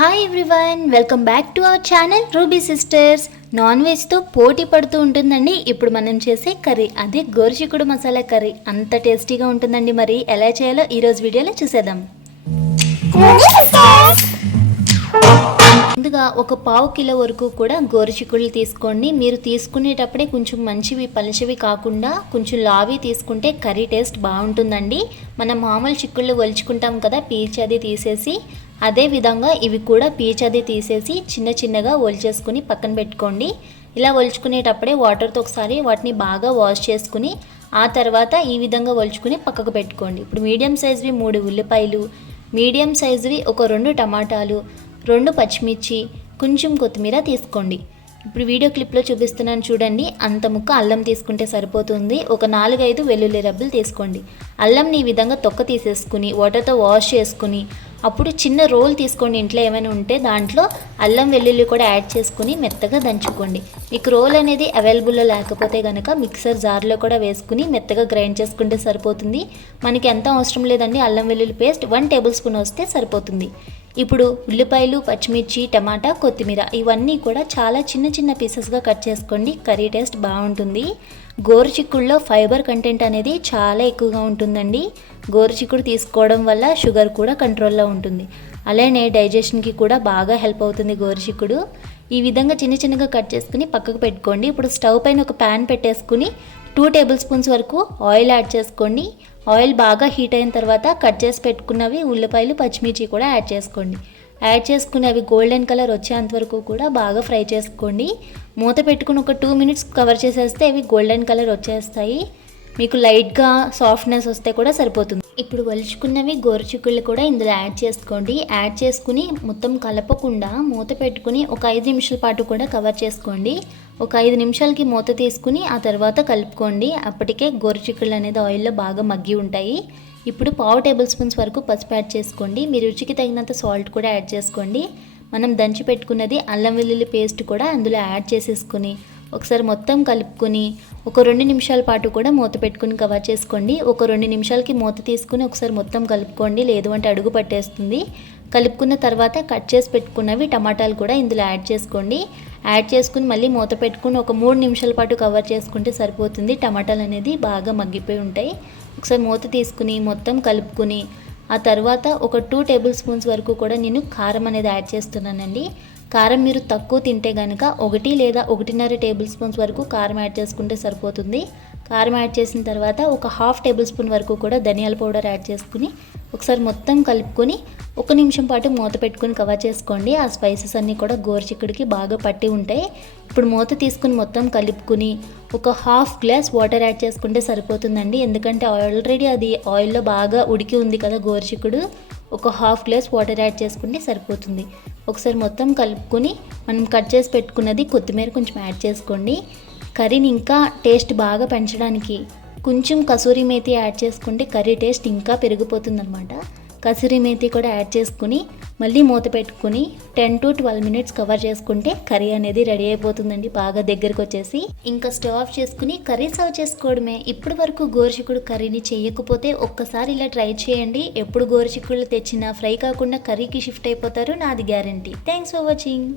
Hi everyone, welcome back to our channel Ruby sisters. Non వెజ్తో పోటీ పడుతూ ఉంటుందండి ఇప్పుడు మనం చేసే కర్రీ, అదే గోరుచిక్కుడు మసాలా కర్రీ. అంత టేస్టీగా ఉంటుందండి. మరి ఎలా చేయాలో ఈరోజు వీడియోలో చూసేద్దాం. ముందుగా ఒక పావు కిలో వరకు కూడా గోరుచిక్కుళ్ళు తీసుకోండి. మీరు తీసుకునేటప్పుడే కొంచెం మంచివి పలుచవి కాకుండా కొంచెం లావి తీసుకుంటే కర్రీ టేస్ట్ బాగుంటుందండి. మనం మామూలు చిక్కుళ్ళు ఒలుచుకుంటాం కదా, పీచు అది తీసేసి, అదే విధంగా ఇవి కూడా పీచు అది తీసేసి చిన్న చిన్నగా ఒలిచేసుకుని పక్కన పెట్టుకోండి. ఇలా ఒలుచుకునేటప్పుడే వాటర్తో ఒకసారి వాటిని బాగా వాష్ చేసుకుని ఆ తర్వాత ఈ విధంగా ఒలుచుకుని పక్కకు పెట్టుకోండి. ఇప్పుడు మీడియం సైజువి 3 ఉల్లిపాయలు, మీడియం సైజువి ఒక 2 టమాటాలు, 2 పచ్చిమిర్చి, కొంచెం కొత్తిమీర తీసుకోండి. ఇప్పుడు వీడియో క్లిప్లో చూపిస్తున్నాను చూడండి. అంత ముక్క అల్లం తీసుకుంటే సరిపోతుంది. ఒక 4-5 వెల్లుల్లి రబ్బలు తీసుకోండి. అల్లంని ఈ విధంగా తొక్క తీసేసుకుని వాటర్తో వాష్ చేసుకుని అప్పుడు చిన్న రోల్ తీసుకోండి. ఇంట్లో ఏమైనా ఉంటే దాంట్లో అల్లం వెల్లుల్లి కూడా యాడ్ చేసుకుని మెత్తగా దంచుకోండి. మీకు రోల్ అనేది అవైలబుల్లో లేకపోతే కనుక మిక్సర్ జార్లో కూడా వేసుకుని మెత్తగా గ్రైండ్ చేసుకుంటే సరిపోతుంది. మనకి ఎంత అవసరం లేదండి. అల్లం వెల్లుల్లి పేస్ట్ 1 టేబుల్ స్పూన్ వస్తే సరిపోతుంది. ఇప్పుడు ఉల్లిపాయలు, పచ్చిమిర్చి, టమాటా, కొత్తిమీర ఇవన్నీ కూడా చాలా చిన్న చిన్న పీసెస్గా కట్ చేసుకోండి. కర్రీ టేస్ట్ బాగుంటుంది. గోరుచిక్కుడులో ఫైబర్ కంటెంట్ అనేది చాలా ఎక్కువగా ఉంటుందండి. గోరుచిక్కుడు తీసుకోవడం వల్ల షుగర్ కూడా కంట్రోల్లో ఉంటుంది. అలానే డైజెషన్కి కూడా బాగా హెల్ప్ అవుతుంది గోరుచిక్కుడు. ఈ విధంగా చిన్న చిన్నగా కట్ చేసుకుని పక్కకు పెట్టుకోండి. ఇప్పుడు స్టవ్ పైన ఒక ప్యాన్ పెట్టేసుకుని 2 టేబుల్ స్పూన్స్ వరకు ఆయిల్ యాడ్ చేసుకోండి. ఆయిల్ బాగా హీట్ అయిన తర్వాత కట్ చేసి పెట్టుకున్నవి ఉల్లిపాయలు, పచ్చిమిర్చి కూడా యాడ్ చేసుకోండి. యాడ్ చేసుకుని అవి గోల్డెన్ కలర్ వచ్చేంత వరకు కూడా బాగా ఫ్రై చేసుకోండి. మూత పెట్టుకుని ఒక 2 మినిట్స్ కవర్ చేసేస్తే అవి గోల్డెన్ కలర్ వచ్చేస్తాయి. మీకు లైట్గా సాఫ్ట్నెస్ వస్తే కూడా సరిపోతుంది. ఇప్పుడు ఒలుచుకున్నవి గోరుచిక్కుళ్ళు కూడా ఇందులో యాడ్ చేసుకోండి. యాడ్ చేసుకుని మొత్తం కలపకుండా మూత పెట్టుకుని ఒక 5 నిమిషాల పాటు కూడా కవర్ చేసుకోండి. ఒక 5 నిమిషాలకి మూత తీసుకుని ఆ తర్వాత కలుపుకోండి. అప్పటికే గోరుచిక్కుళ్ళు అనేది ఆయిల్లో బాగా మగ్గి ఉంటాయి. ఇప్పుడు 1/2 టేబుల్ స్పూన్స్ వరకు పసుపు యాడ్ చేసుకోండి. మీ రుచికి తగినంత సాల్ట్ కూడా యాడ్ చేసుకోండి. మనం దంచి పెట్టుకున్నది అల్లం వెల్లుల్లి పేస్ట్ కూడా అందులో యాడ్ చేసేసుకుని ఒకసారి మొత్తం కలుపుకొని ఒక 2 నిమిషాల పాటు కూడా మూత పెట్టుకుని కవర్ చేసుకోండి. ఒక 2 నిమిషాలకి మూత తీసుకుని ఒకసారి మొత్తం కలుపుకోండి, లేదు అంటే అడుగు పట్టేస్తుంది. కలుపుకున్న తర్వాత కట్ చేసి పెట్టుకున్నవి టమాటాలు కూడా ఇందులో యాడ్ చేసుకోండి. యాడ్ చేసుకుని మళ్ళీ మూత పెట్టుకుని ఒక 3 నిమిషాల పాటు కవర్ చేసుకుంటే సరిపోతుంది. టమాటాలు అనేది బాగా మగ్గిపోయి ఉంటాయి. ఒకసారి మూత తీసుకుని మొత్తం కలుపుకుని ఆ తర్వాత ఒక 2 టేబుల్ స్పూన్స్ వరకు కూడా నేను కారం అనేది యాడ్ చేస్తున్నానండి. కారం మీరు తక్కువ తింటే కనుక 1 లేదా 1.5 టేబుల్ స్పూన్స్ వరకు కారం యాడ్ చేసుకుంటే సరిపోతుంది. కారం యాడ్ చేసిన తర్వాత ఒక 1/2 టేబుల్ స్పూన్ వరకు కూడా ధనియాల పౌడర్ యాడ్ చేసుకుని ఒకసారి మొత్తం కలుపుకొని 1 నిమిషం పాటు మూత పెట్టుకుని కవర్ చేసుకోండి. ఆ స్పైసెస్ అన్నీ కూడా గోరుచిక్కుడికి బాగా పట్టి ఉంటాయి. ఇప్పుడు మూత తీసుకుని మొత్తం కలుపుకుని ఒక 1/2 గ్లాస్ వాటర్ యాడ్ చేసుకుంటే సరిపోతుందండి. ఎందుకంటే ఆల్రెడీ అది ఆయిల్లో బాగా ఉడికి ఉంది కదా గోరుచిక్కుడు. ఒక 1/2 గ్లాస్ వాటర్ యాడ్ చేసుకుంటే సరిపోతుంది. ఒకసారి మొత్తం కలుపుకొని మనం కట్ చేసి పెట్టుకున్నది కొత్తిమీర కొంచెం యాడ్ చేసుకోండి. కర్రీని ఇంకా టేస్ట్ బాగా పెంచడానికి కొంచెం కసూరి మేతి యాడ్ చేసుకుంటే కర్రీ టేస్ట్ ఇంకా పెరిగిపోతుంది అనమాట. కసూరి మేతి కూడా యాడ్ చేసుకుని మళ్ళీ మూత పెట్టుకుని 10 to 12 మినిట్స్ కవర్ చేసుకుంటే కర్రీ అనేది రెడీ అయిపోతుందండి. బాగా దగ్గరకు వచ్చేసి ఇంకా స్టవ్ ఆఫ్ చేసుకుని కర్రీ సర్వ్ చేసుకోవడమే. ఇప్పటి వరకు గోరుచిక్కుడు కర్రీని చేయకపోతే ఒక్కసారి ఇలా ట్రై చేయండి. ఎప్పుడు గోరుచిక్కుళ్ళు తెచ్చినా ఫ్రై కాకుండా కర్రీకి షిఫ్ట్ అయిపోతారు, నాది గ్యారంటీ. Thanks for watching.